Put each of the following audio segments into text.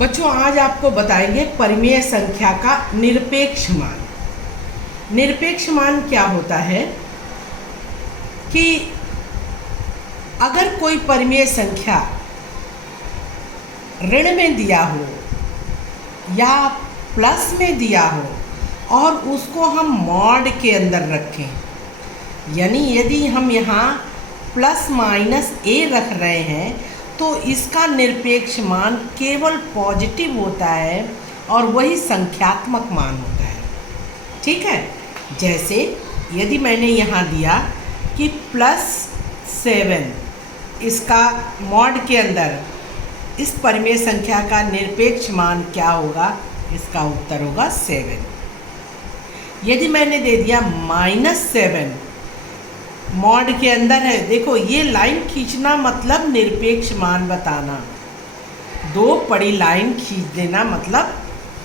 बच्चों आज आपको बताएंगे परिमेय संख्या का निरपेक्ष मान। निरपेक्ष मान क्या होता है कि अगर कोई परिमेय संख्या ऋण में दिया हो या प्लस में दिया हो और उसको हम मॉड के अंदर रखें, यानी यदि हम यहाँ प्लस माइनस ए रख रहे हैं तो इसका निरपेक्ष मान केवल पॉजिटिव होता है और वही संख्यात्मक मान होता है। ठीक है, जैसे यदि मैंने यहाँ दिया कि +7, इसका मॉड के अंदर इस परिमेय संख्या का निरपेक्ष मान क्या होगा, इसका उत्तर होगा 7। यदि मैंने दे दिया -7 मॉड के अंदर है, देखो ये लाइन खींचना मतलब निरपेक्ष मान बताना, दो पड़ी लाइन खींच देना मतलब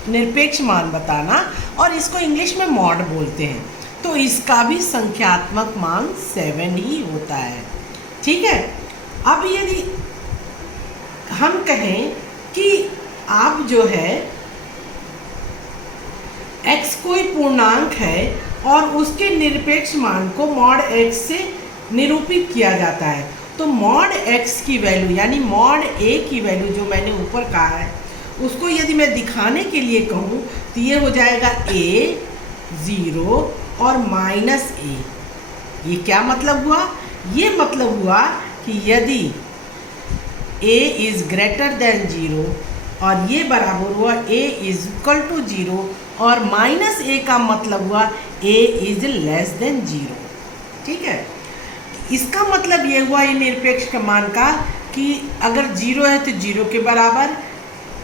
निरपेक्ष मान बताना, और इसको इंग्लिश में मॉड बोलते हैं। तो इसका भी संख्यात्मक मान 7 ही होता है। ठीक है, अब यदि हम कहें कि आप जो है x कोई पूर्णांक है और उसके निरपेक्ष मान को मॉड x से निरूपित किया जाता है, तो मॉड x की वैल्यू यानी मॉड a की वैल्यू जो मैंने ऊपर कहा है उसको यदि मैं दिखाने के लिए कहूँ तो ये हो जाएगा a 0 और -a। ये क्या मतलब हुआ? ये मतलब हुआ कि यदि a इज़ ग्रेटर देन 0 और ये बराबर हुआ a इज इक्वल टू 0 और -a का मतलब हुआ a इज लेस देन 0। ठीक है, इसका मतलब ये हुआ ये निरपेक्ष का मान का कि अगर 0 है तो 0 के बराबर,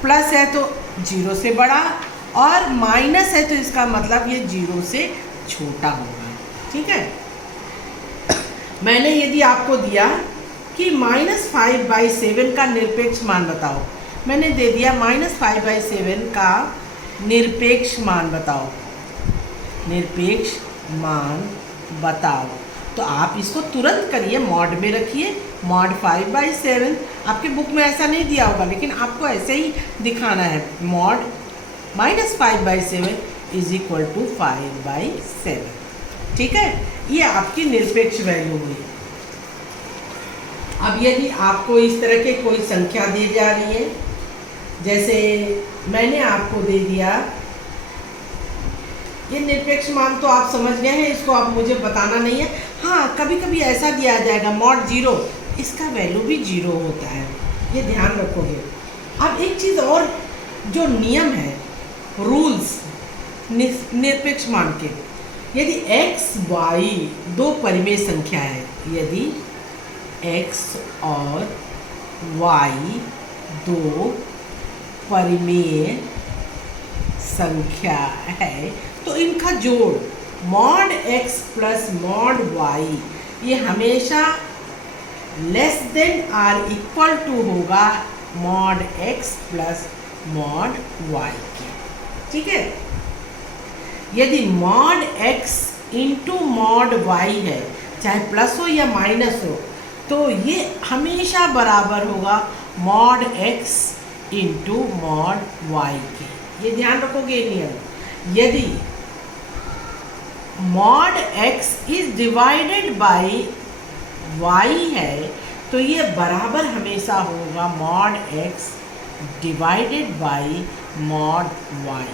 प्लस है तो 0 से बड़ा, और माइनस है तो इसका मतलब ये 0 से छोटा होगा। ठीक है, मैंने यदि आपको दिया कि -5/7 का निरपेक्ष मान बताओ, मैंने दे दिया -5/7 का निरपेक्ष मान बताओ, निरपेक्ष मान बताओ, तो आप इसको तुरंत करिए, मॉड में रखिए, मॉड 5/7। आपके बुक में ऐसा नहीं दिया होगा लेकिन आपको ऐसे ही दिखाना है, मॉड -5/7 इज इक्वल टू 5/7। ठीक है, ये आपकी निरपेक्ष वैल्यू हुई। अब यदि आपको इस तरह के कोई संख्या दी जा रही है, जैसे मैंने आपको दे दिया, ये निरपेक्ष मान तो आप समझ गए हैं, इसको आप मुझे बताना नहीं है। हाँ, कभी कभी ऐसा दिया जाएगा मॉड 0, इसका वैल्यू भी 0 होता है, ये ध्यान रखोगे। अब एक चीज़ और, जो नियम है, रूल्स निरपेक्ष मान के, यदि x y दो परिमेय संख्या है, यदि x और y दो परिमेय संख्या है तो इनका जोड़ mod x plus mod y ये हमेशा less than or equal to होगा mod x plus mod y के। ठीक है, यदि mod x into mod y है, चाहे प्लस हो या माइनस हो, तो ये हमेशा बराबर होगा mod x into mod y के। ये ध्यान रखोगे नियम। यदि mod x is divided by y है तो ये बराबर हमेशा होगा mod x divided by mod y।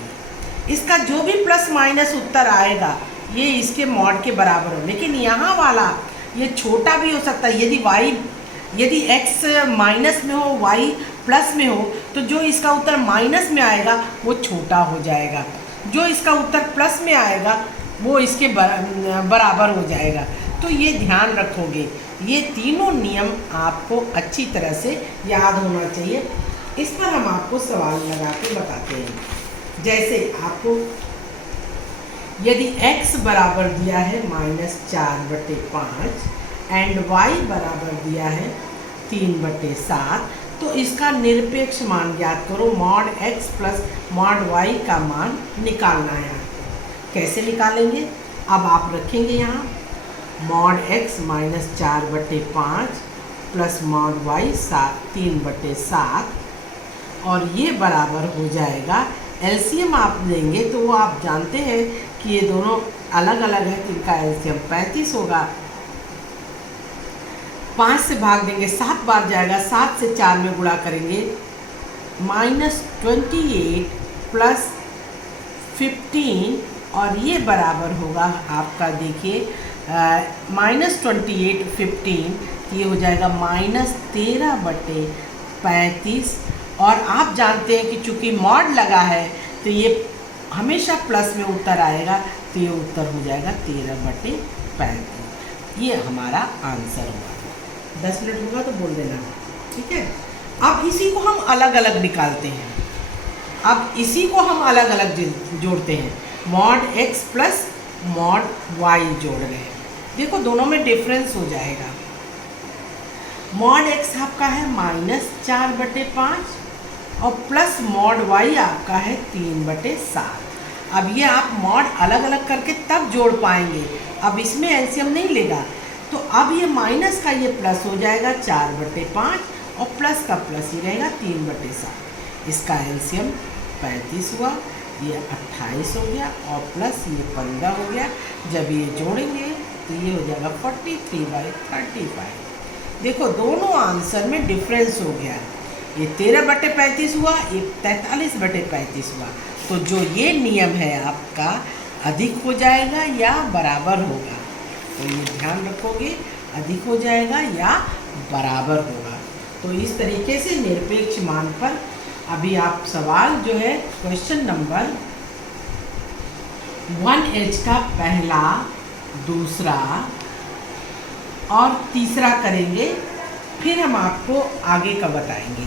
इसका जो भी प्लस माइनस उत्तर आएगा ये इसके मॉड के बराबर हो, लेकिन यहाँ वाला ये छोटा भी हो सकता है। यदि x माइनस में हो, y प्लस में हो, तो जो इसका उत्तर माइनस में आएगा वो छोटा हो जाएगा, जो इसका उत्तर प्लस में आएगा वो इसके बराबर हो जाएगा। तो ये ध्यान रखोगे, ये तीनों नियम आपको अच्छी तरह से याद होना चाहिए। इस पर हम आपको सवाल लगा के बताते हैं। जैसे आपको यदि x बराबर दिया है -4/5 एंड y बराबर दिया है 3/7, तो इसका निरपेक्ष मान ज्ञात करो, mod x plus mod y का मान निकालना है आपको। कैसे निकालेंगे? अब आप रखेंगे यहाँ mod x -4/5 plus mod y 3/7, और ये बराबर हो जाएगा, एलसीएम आप लेंगे तो वो आप जानते हैं कि ये दोनों अलग अलग है, तो इनका एलसीएम 35 होगा। 5 से भाग देंगे 7 बार जाएगा, 7 से 4 में गुणा करेंगे, -28 प्लस 15 और ये बराबर होगा आपका, देखिए -28 15, ये हो जाएगा -13/35। और आप जानते हैं कि चूँकि मॉड लगा है तो ये हमेशा प्लस में उत्तर आएगा, तो ये उत्तर हो जाएगा 13/35। ये हमारा आंसर होगा। 10 मिनट होगा तो बोल देना, ठीक है। अब इसी को हम अलग अलग निकालते हैं, अब इसी को हम अलग अलग जोड़ते हैं। Mod x plus mod y जोड़ रहे हैं, देखो दोनों में डिफरेंस हो जाएगा। मॉड x आपका है -4/5 और प्लस मॉड y आपका है 3/7। अब ये आप मॉड अलग अलग करके तब जोड़ पाएंगे, अब इसमें एलसीएम नहीं लेगा, तो अब ये माइनस का ये प्लस हो जाएगा 4/5 और प्लस का प्लस ही रहेगा 3/7। इसका एलसीएम 35 हुआ, ये 28 हो गया और प्लस ये 15 हो गया। जब ये जोड़ेंगे तो ये हो जाएगा 43/35। देखो दोनों आंसर में डिफरेंस हो गया, ये 13/35 हुआ, ये 43/35 हुआ। तो जो ये नियम है आपका अधिक हो जाएगा या बराबर होगा, तो ये ध्यान रखोगे, अधिक हो जाएगा या बराबर होगा। तो इस तरीके से निरपेक्ष मान पर अभी आप सवाल जो है क्वेश्चन नंबर 1H का पहला, दूसरा और तीसरा करेंगे, फिर हम आपको आगे का बताएंगे।